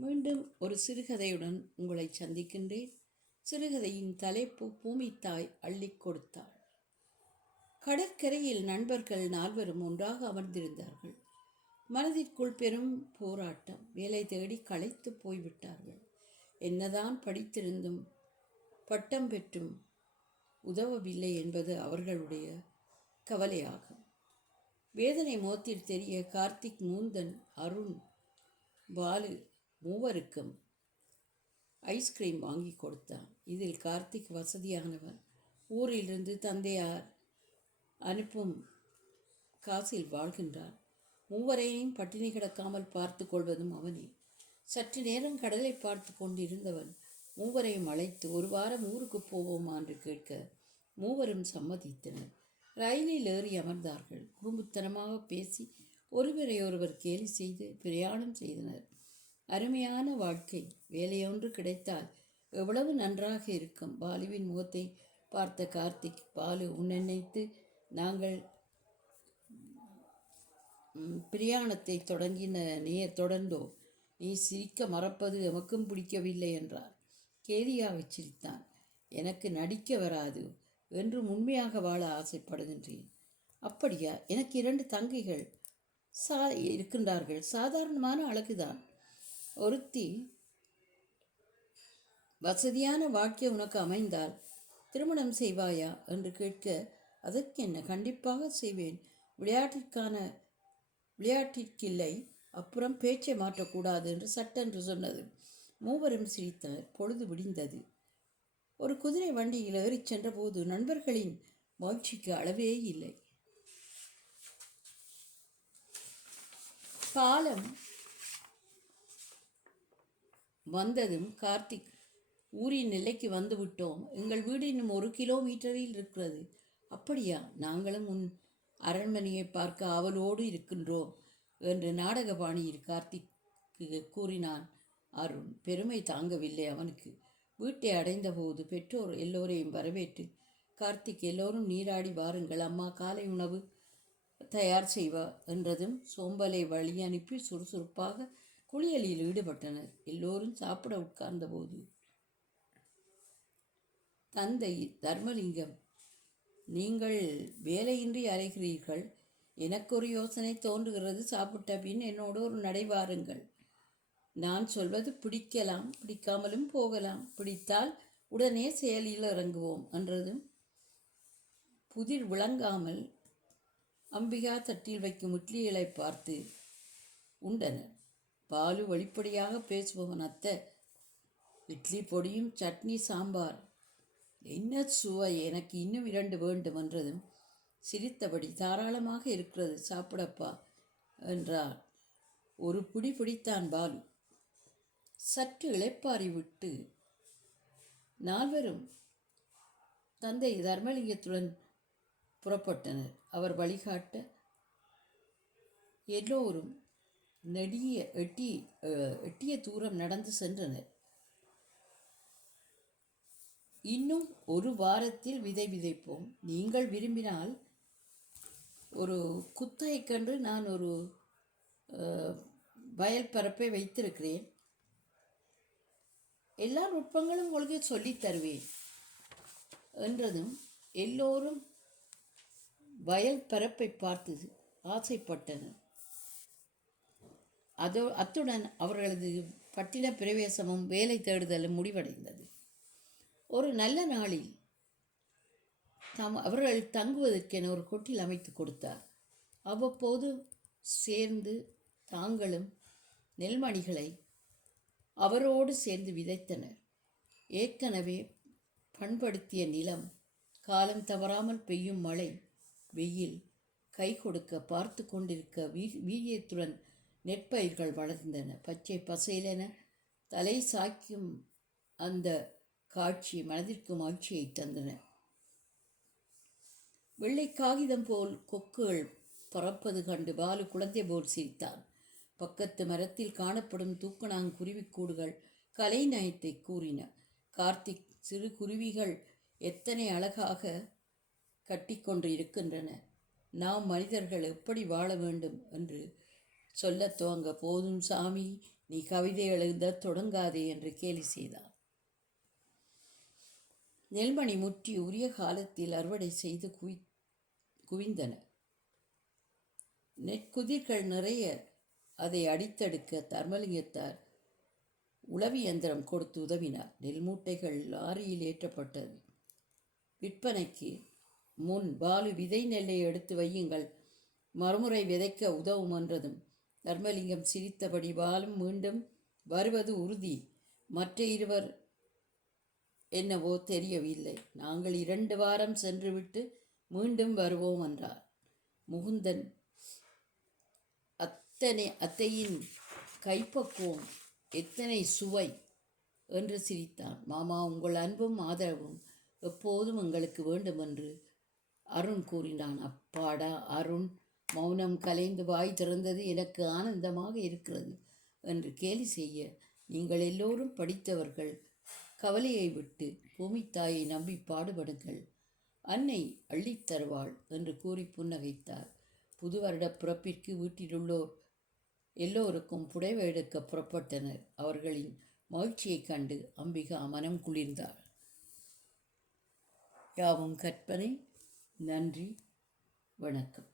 மீண்டும் ஒரு சிறுகதையுடன் உங்களை சந்திக்கின்றேன். சிறுகதையின் தலைப்பு பூமித்தாய் அள்ளிக் கொடுத்தாள். கடற்கரையில் நண்பர்கள் 4 ஒன்றாக அமர்ந்திருந்தார்கள். மனதிற்குள் பெரும் போராட்டம். வேலை தேடி களைத்து போய்விட்டார்கள். என்னதான் படித்திருந்தும் பட்டம் பெற்றும் உதவவில்லை என்பது அவர்களுடைய கவலையாகும். வேதனை முகத்தில் தெரிய கார்த்திக், மூந்தன், அருண், பாலு மூவருக்கும் ஐஸ்கிரீம் வாங்கி கொடுத்தான். இதில் கார்த்திக் வசதியானவன். ஊரிலிருந்து தந்தையார் அனுப்பும் காசில் வாழ்கின்றான். மூவரையும் பட்டினி கிடக்காமல் பார்த்து கொள்வதும் அவனே. சற்று நேரம் கடலை பார்த்து கொண்டிருந்தவன் மூவரையும் அழைத்து ஒரு வாரம் ஊருக்கு போவோமா என்று கேட்க மூவரும் சம்மதித்தனர். ரயிலில் ஏறி அமர்ந்தார்கள். குறும்புத்தனமாக பேசி ஒருவரையொருவர் கேலி செய்து பிரயாணம் செய்தனர். அருமையான வாழ்க்கை. வேலையொன்று கிடைத்தால் எவ்வளவு நன்றாக இருக்கும். பாலுவின் முகத்தை பார்த்த கார்த்திக், பாலு, உன்னை நினைத்து நாங்கள் பிரயாணத்தை தொடர்ந்தோ. நீ சிரிக்க மறப்பது எமக்கும் பிடிக்கவில்லை என்றார். கேலியாக சிரித்தான். எனக்கு நடிக்க வராது என்று உண்மையாக வாழ ஆசைப்படுகின்றேன். அப்படியா? எனக்கு 2 தங்கைகள் இருக்கின்றார்கள். சாதாரணமான அழகுதான். ஒருத்தி வசதியான வாழ்க்கை உனக்கு அமைந்தால் திருமணம் செய்வாயா என்று கேட்க, அதற்கு என்ன, கண்டிப்பாக செய்வேன். விளையாட்டிற்கில்லை, அப்புறம் பேச்சை மாற்றக்கூடாது என்று சட்டென்று சொன்னது. மூவரும் சிரித்தனர். பொழுது விடிந்தது. ஒரு குதிரை வண்டியில் ஏறிச் சென்றபோது நண்பர்களின் மகிழ்ச்சிக்கு அளவே இல்லை. பாலம் வந்ததும் கார்த்திக், ஊரின் நிலைக்கு வந்து விட்டோம். எங்கள் வீடு இன்னும் 1 கிலோமீட்டரில் இருக்கிறது. அப்படியா? நாங்களும் உன் அரண்மனையை பார்க்க ஆவலோடு இருக்கின்றோம் என்று நாடக பாணியில் கார்த்திக்கு கூறினான் அருண். பெருமை தாங்கவில்லை அவனுக்கு. வீட்டை அடைந்தபோது பெற்றோர் எல்லோரையும் வரவேற்று, கார்த்திக், எல்லோரும் நீராடி வாருங்கள், அம்மா காலை உணவு தயார் செய்வா என்றதும் சோம்பலை வழி அனுப்பி சுறுசுறுப்பாக குளியலில் ஈடுபட்டனர். எல்லோரும் சாப்பிட உட்கார்ந்தபோது தந்தை தர்மலிங்கம், நீங்கள் வேலையின்றி அலைகிறீர்கள். எனக்கு ஒரு யோசனை தோன்றுகிறது. சாப்பிட்ட பின் என்னோடு ஒரு நடை வாருங்கள். நான் சொல்வது பிடிக்கலாம், பிடிக்காமலும் போகலாம். பிடித்தால் உடனே செயலில் இறங்குவோம் என்றதும் புதிர் விளங்காமல் அம்பிகா தட்டில் வைக்கும் இட்லிகளை பார்த்து உண்டனர். பாலு வெளிப்படையாக பேசுபவன். அத்தை, இட்லி பொடியும் சட்னி சாம்பார் என்ன சுவை, எனக்கு இன்னும் 2 வேண்டும் என்றதும் சிரித்தபடி, தாராளமாக இருக்கிறது, சாப்பிடப்பா என்றார். ஒரு பிடி பிடித்தான் பாலு. சற்று இளைப்பாறி விட்டு 4 தந்தை தர்மலிங்கத்துடன் புறப்பட்டனர். அவர் வழிகாட்ட எல்லோரும் எட்டிய தூரம் நடந்து சென்றனர். இன்னும் 1 வாரத்தில் விதை விதைப்போம். நீங்கள் விரும்பினால் ஒரு குத்தகைக்கென்று நான் ஒரு வயல் பரப்பை வைத்திருக்கிறேன். எல்லா நுட்பங்களும் உங்களுக்கு சொல்லித் தருவேன் என்றதும் எல்லோரும் வயல் பரப்பை பார்த்து ஆசைப்பட்டனர். அத்துடன் அவர்களது பட்டின பிரவேசமும் வேலை தேடுதலும் முடிவடைந்தது. ஒரு நல்ல நாளில் அவர்கள் தங்குவதற்கென ஒரு கொட்டில் அமைத்து கொடுத்தார். அவ்வப்போது சேர்ந்து தாங்களும் நெல்மணிகளை அவரோடு சேர்ந்து விதைத்தனர். ஏற்கனவே பண்படுத்திய நிலம், காலம் தவறாமல் பெய்யும் மழை, வெயில் கை கொடுக்க பார்த்து கொண்டிருக்க வீரியத்துடன் நெற்பயிர்கள் வளர்ந்தன. பச்சை பசையிலென தலை சாய்க்கும் அந்த காட்சி மனதிற்கு மகிழ்ச்சியை தந்தன. வெள்ளை காகிதம் போல் கொக்குகள் பறப்பது கண்டு பாலு குழந்தை போல் சிரித்தான். பக்கத்து மரத்தில் காணப்படும் தூக்கணாங்குருவிக்கூடுகள் கலைநயத்தை கூறின. கார்த்திக், சிறு குருவிகள் எத்தனை அழகாக கட்டிக்கொண்டு இருக்கின்றன. நாம் மனிதர்கள் எப்படி வாழ வேண்டும் என்று சொல்லத் துவங்க, போதும் சாமி, நீ கவிதை எழுதத் தொடங்காதே என்று கேலி செய்தார். நெல்மணி முற்றி உரிய காலத்தில் அறுவடை செய்து குவிந்தன. நெற்குதிர்கள் நிறைய அதை அடித்தெடுக்க தர்மலிங்கத்தார் உளவி யந்திரம் கொடுத்து உதவினார். நெல் மூட்டைகள் லாரியில் ஏற்றப்பட்டது. விற்பனைக்கு முன் பாலு விதை நெல்லை எடுத்து வையுங்கள், மறுமுறை விதைக்க உதவும் என்றதும் தர்மலிங்கம் சிரித்தபடி, பாலும் மீண்டும் வருவது உறுதி, மற்ற இருவர் என்னவோ தெரியவில்லை, நாங்கள் 2 வாரம் சென்றுவிட்டு மீண்டும் வருவோம் என்றார். முகுந்தன் அத்தையின் கைப்பக்குவம் எத்தனை சுவை என்று சிரித்தான். மாமா, உங்கள் அன்பும் ஆதரவும் எப்போதும் எங்களுக்கு வேண்டும் என்று அருண் கூறினான். அப்பாடா, அருண் மௌனம் கலைந்து வாய் திறந்தது. எனக்கு ஆனந்தமாக இருக்கிறது என்று கேலி செய்ய, நீங்கள் எல்லோரும் படித்தவர்கள், கவலையை விட்டு பூமித்தாயை நம்பி பாடுபடுங்கள், அன்னை அள்ளித் தருவாள் என்று கூறி புன்னகைத்தார். புது வருட பிறப்பிற்கு வீட்டிலுள்ளோர் எல்லோருக்கும் புடவை எடுக்க புறப்பட்டனர். அவர்களின் மகிழ்ச்சியைக் கண்டு அம்பிகா மனம் குளிர்ந்தாள். யாவும் கற்பனை. நன்றி, வணக்கம்.